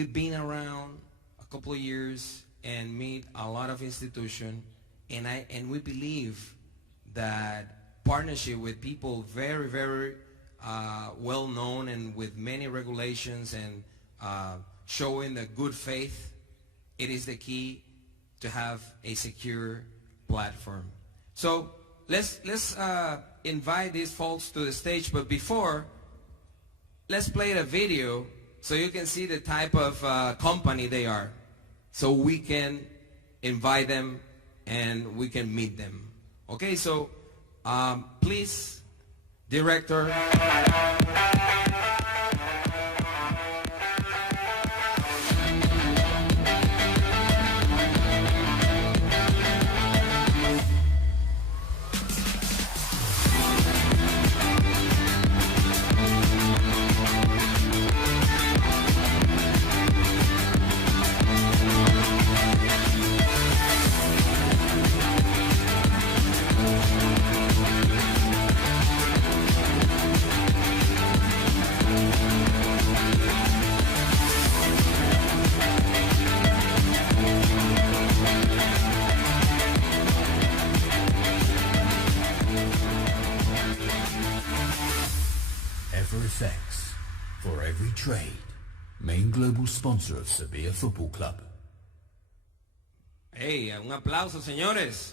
we've been around a couple of years and meet a lot of institutions, and we believe that partnership with people very, very well known and with many regulations and showing the good faith, it is the key to have a secure platform. So let's invite these folks to the stage, but before, let's play the video so you can see the type of company they are, so we can invite them and we can meet them. Okay, so please, director. EverFX, for every trade, main global sponsor of Sevilla Football Club. Hey, un aplauso, señores.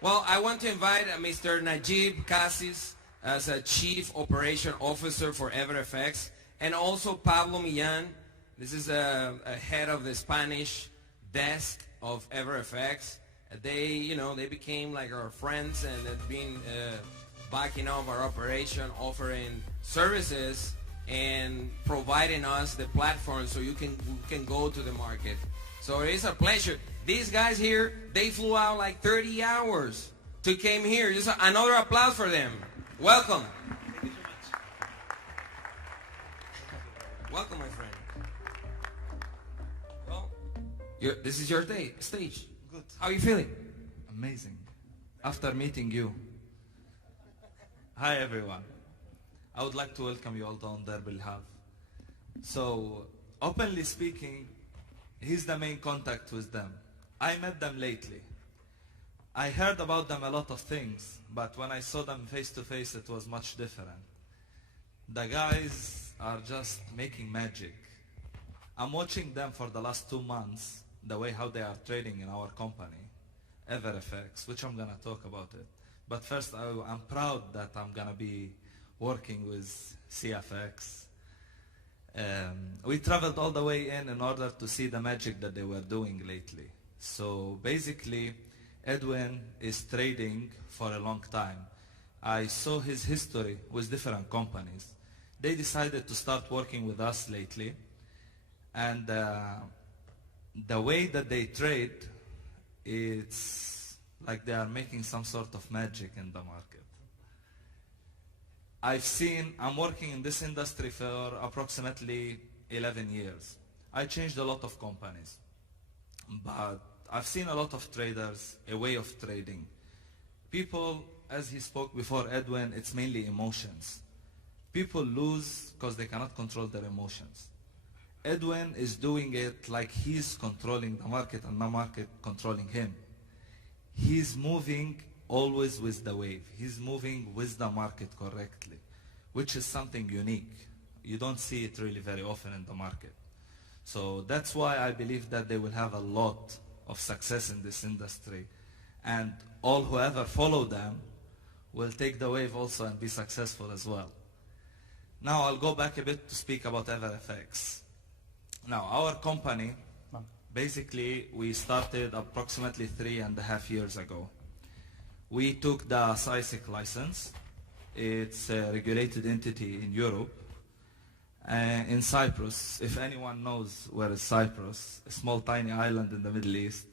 Well, I want to invite Mr. Najib Kassis as a Chief Operation Officer for EverFX, and also Pablo Millan. This is a head of the Spanish desk of EverFX. They became like our friends, and they've been backing up our operation, offering services and providing us the platform so you can go to the market. So it is a pleasure. These guys here, they flew out like 30 hours to came here. Just another applause for them. Welcome. Thank you so much. Welcome, my friend. Well, this is your stage. Good. How are you feeling? Amazing. After meeting you. Hi everyone. I would like to welcome you all on their behalf. So, openly speaking, he's the main contact with them. I met them lately. I heard about them a lot of things, but when I saw them face to face, it was much different. The guys are just making magic. I'm watching them for the last 2 months, the way how they are trading in our company, EverFX, which I'm gonna talk about it. But first, I'm proud that I'm gonna be working with CFX. We traveled all the way in order to see the magic that they were doing lately. So basically, Edwin is trading for a long time. I saw his history with different companies. They decided to start working with us lately. And the way that they trade, it's like they are making some sort of magic in the market. I'm working in this industry for approximately 11 years. I changed a lot of companies, but I've seen a lot of traders, a way of trading. People, as he spoke before, Edwin, it's mainly emotions. People lose because they cannot control their emotions. Edwin is doing it like he's controlling the market and the market controlling him. He's moving always with the wave. He's moving with the market correctly, which is something unique. You don't see it really very often in the market. So that's why I believe that they will have a lot of success in this industry. And all whoever follow them will take the wave also and be successful as well. Now I'll go back a bit to speak about EverFX. Now our company, basically, we started approximately 3.5 years ago. We took the CISIC license. It's a regulated entity in Europe, in Cyprus. If anyone knows where is Cyprus, a small tiny island in the Middle East.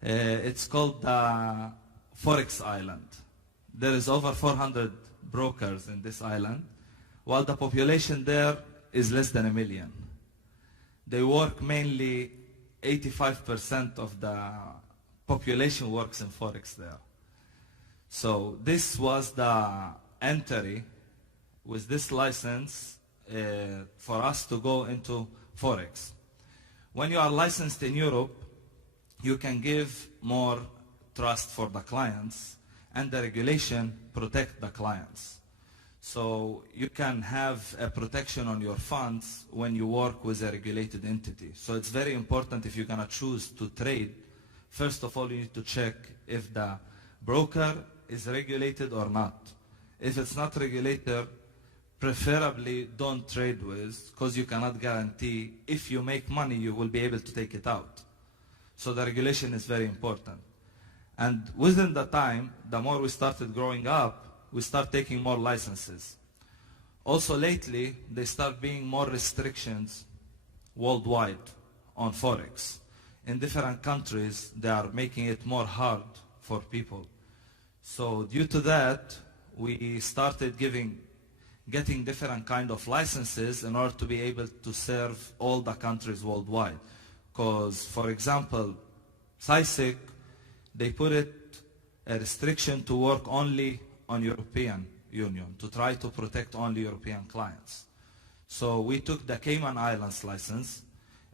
It's called the Forex Island. There is over 400 brokers in this island, while the population there is less than 1 million. They work mainly 85% of the population works in Forex there. So this was the entry. With this license, for us to go into Forex. When you are licensed in Europe, you can give more trust for the clients, and the regulation protect the clients. So you can have a protection on your funds when you work with a regulated entity. So it's very important, if you're going to choose to trade, first of all you need to check if the broker is regulated or not. If it's not regulated, preferably don't trade with, because you cannot guarantee if you make money you will be able to take it out. So the regulation is very important. And within the time, the more we started growing up, we start taking more licenses. Also lately, they start being more restrictions worldwide on Forex. In different countries, they are making it more hard for people. So due to that, we started getting different kind of licenses in order to be able to serve all the countries worldwide. Because, for example, CISIC, they put it a restriction to work only on European Union, to try to protect only European clients. So we took the Cayman Islands license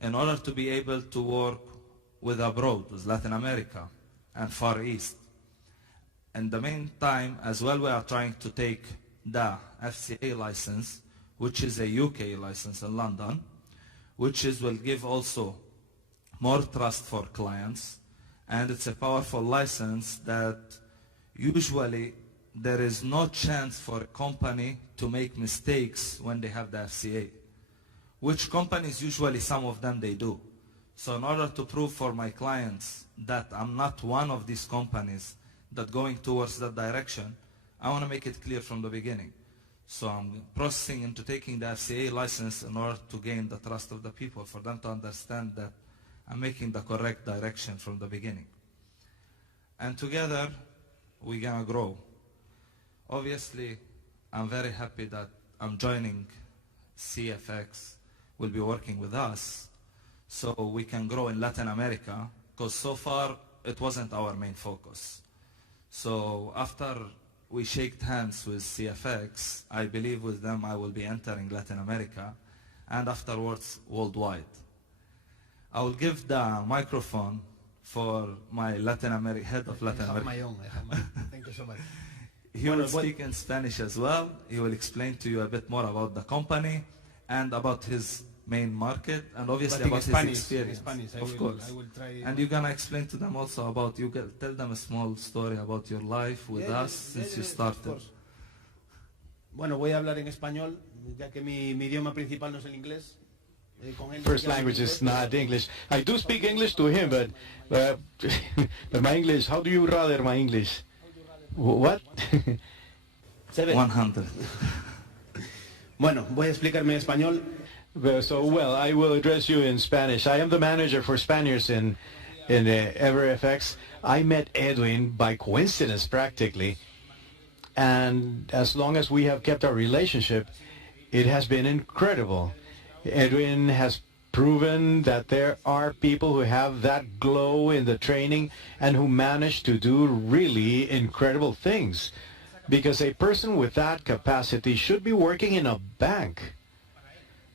in order to be able to work with abroad, with Latin America and Far East. In the meantime, as well, we are trying to take the FCA license, which is a UK license in London, which will give also more trust for clients, and it's a powerful license that usually there is no chance for a company to make mistakes when they have the FCA, which companies usually, some of them, they do. So in order to prove for my clients that I'm not one of these companies that going towards that direction, I want to make it clear from the beginning. So I'm processing into taking the FCA license in order to gain the trust of the people, for them to understand that I'm making the correct direction from the beginning. And together, we're going to grow. Obviously, I'm very happy that I'm joining CFX, will be working with us, so we can grow in Latin America, because so far it wasn't our main focus. So after we shaked hands with CFX, I believe with them I will be entering Latin America, and afterwards worldwide. I will give the microphone for my head of Latin America. Thank you so much. He will speak in Spanish as well. He will explain to you a bit more about the company and about his main market, and obviously about his experience. Of course. And you're going to explain to them also about, tell them a small story about your life with us since you started. Bueno, voy a hablar en español, ya que mi idioma principal no es el inglés. First language is not English. I do speak English to him, but but my English, how do you rather my English? What? 100. Bueno, voy a explicarme en español. Well, I will address you in Spanish. I am the manager for Spaniards in EverFX. I met Edwin by coincidence, practically. And as long as we have kept our relationship, it has been incredible. Edwin has proven that there are people who have that glow in the training and who manage to do really incredible things. Because a person with that capacity should be working in a bank,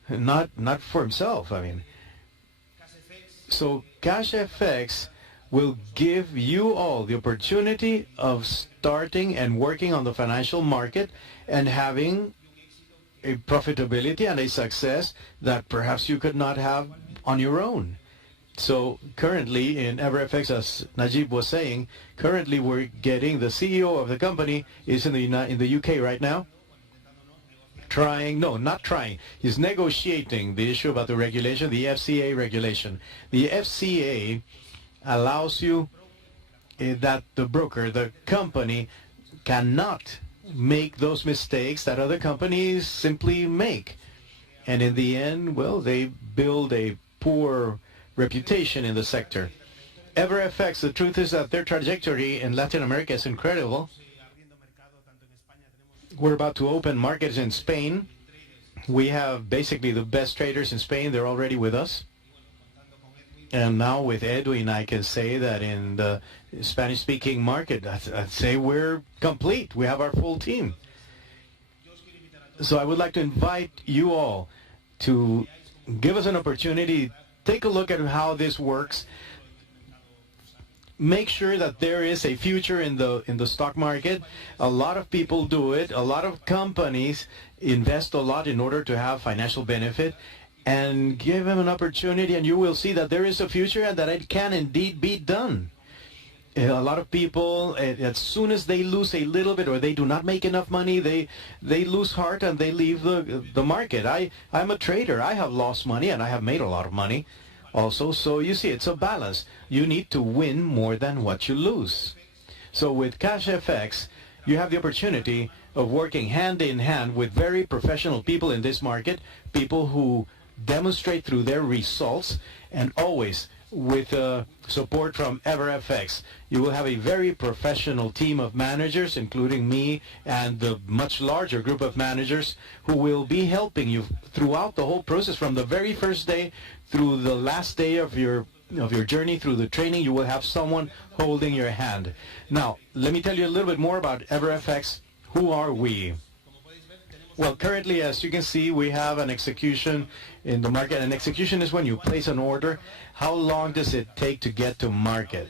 not for himself, I mean. So CashFX will give you all the opportunity of starting and working on the financial market and having a profitability and a success that perhaps you could not have on your own. So currently in EverFX, as Najib was saying, currently we're getting the CEO of the company is in the UK right now. He's negotiating the issue about the regulation, the FCA regulation. The FCA allows you that the broker, the company, cannot make those mistakes that other companies simply make. And in the end, well, they build a poor reputation in the sector. EverFX, the truth is that their trajectory in Latin America is incredible. We're about to open markets in Spain. We have basically the best traders in Spain. They're already with us. And now with Edwin, I can say that in the Spanish-speaking market, I'd say we're complete. We have our full team. So I would like to invite you all to give us an opportunity, take a look at how this works. Make sure that there is a future in the stock market. A lot of people do it. A lot of companies invest a lot in order to have financial benefit. And give them an opportunity, and you will see that there is a future and that it can indeed be done. A lot of people, as soon as they lose a little bit or they do not make enough money, they lose heart and they leave the market. I'm a trader. I have lost money and I have made a lot of money also. So you see, it's a balance. You need to win more than what you lose. So with CashFX, you have the opportunity of working hand in hand with very professional people in this market, people who demonstrate through their results, and always with support from EverFX. You will have a very professional team of managers, including me and the much larger group of managers who will be helping you throughout the whole process, from the very first day through the last day of your journey through the training. You will have someone holding your hand. Now, let me tell you a little bit more about EverFX. Who are we? Well, currently, as you can see, we have an execution in the market. An execution is when you place an order. How long does it take to get to market?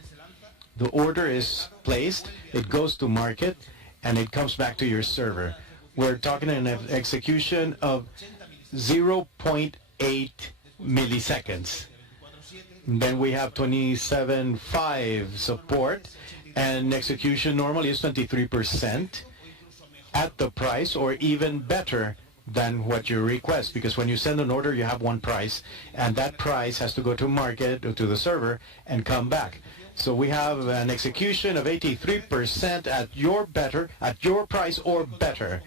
The order is placed, it goes to market, and it comes back to your server. We're talking an execution of 0.8 milliseconds. Then we have 27.5 support, and execution normally is 23%. At the price, or even better than what you request, because when you send an order you have one price, and that price has to go to market or to the server and come back. So we have an execution of 83% at your price or better.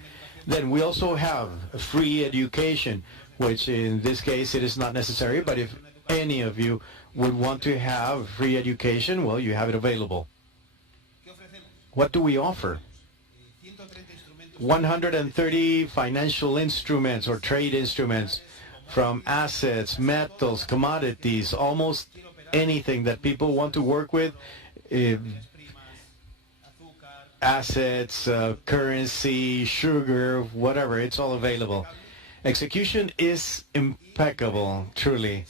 Then we also have free education, which in this case it is not necessary, but if any of you would want to have free education, well, you have it available. What do we offer? 130 financial instruments or trade instruments, from assets, metals, commodities, almost anything that people want to work with, assets, currency, sugar, whatever, it's all available. Execution is impeccable, truly.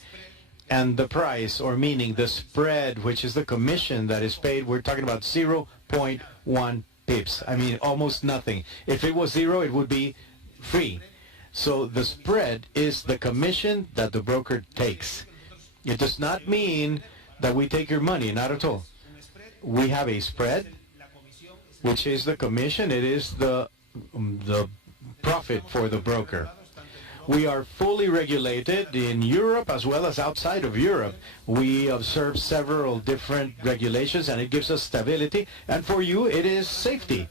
And the price, or meaning the spread, which is the commission that is paid, we're talking about 0.1 pips. I mean, almost nothing. If it was zero, it would be free. So the spread is the commission that the broker takes. It does not mean that we take your money, not at all. We have a spread, which is the commission. It is the profit for the broker. We are fully regulated in Europe as well as outside of Europe. We observe several different regulations, and it gives us stability. And for you, it is safety.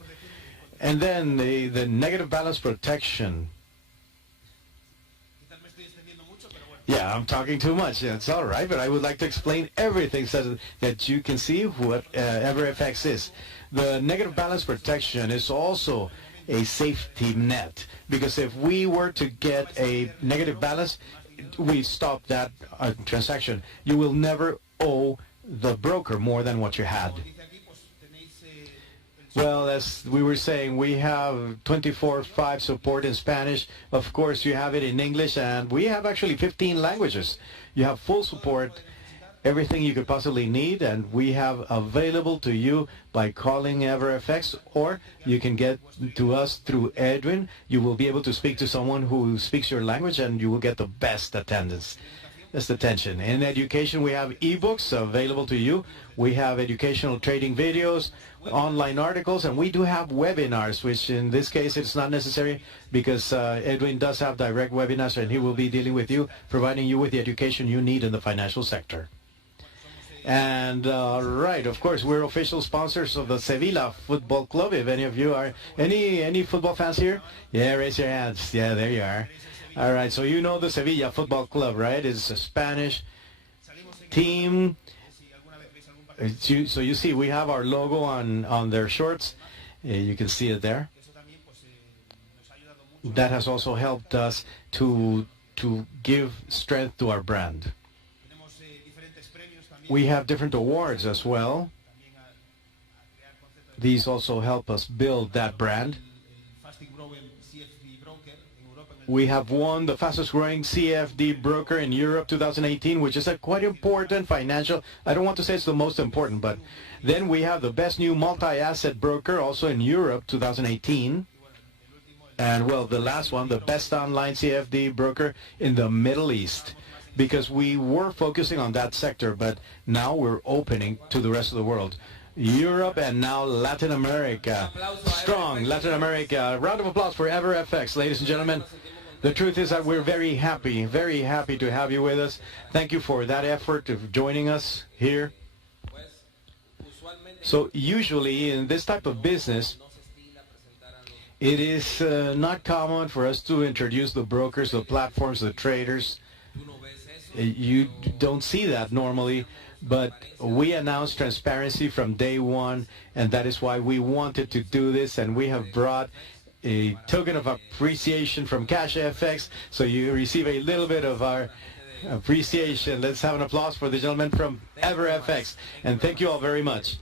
And then the negative balance protection. Yeah, I'm talking too much. It's all right, but I would like to explain everything so that you can see what EverFX is. The negative balance protection is also a safety net, because if we were to get a negative balance, we stop that transaction. You will never owe the broker more than what you had. Well, as we were saying, we have 24/5 support in Spanish. Of course, you have it in English, and we have actually 15 languages. You have full support, everything you could possibly need, and we have available to you by calling EverFX, or you can get to us through Edwin. You will be able to speak to someone who speaks your language, and you will get the best attention. In education, we have ebooks available to you. We have educational trading videos, online articles, and we do have webinars, which in this case it's not necessary, because Edwin does have direct webinars, and he will be dealing with you, providing you with the education you need in the financial sector. And right, of course, we're official sponsors of the Sevilla Football Club. If any of you are any football fans here, yeah, raise your hands. Yeah, there you are. All right, so you know the Sevilla Football Club, right? It's a Spanish team. So you see, we have our logo on their shorts. You can see it there. That has also helped us to give strength to our brand. We have different awards as well. These also help us build that brand. We have won the fastest growing CFD broker in Europe 2018, which is a quite important financial, I don't want to say it's the most important, but then we have the best new multi-asset broker also in Europe 2018. And well, the last one, the best online CFD broker in the Middle East, because we were focusing on that sector, but now we're opening to the rest of the world. Europe and now Latin America. Strong Latin America. Round of applause for EverFX, ladies and gentlemen. The truth is that we're very happy to have you with us. Thank you for that effort of joining us here. So usually in this type of business, it is not common for us to introduce the brokers, the platforms, the traders. You don't see that normally, but we announced transparency from day one, and that is why we wanted to do this, and we have brought a token of appreciation from CashFX, so you receive a little bit of our appreciation. Let's have an applause for the gentleman from EverFX, and thank you all very much.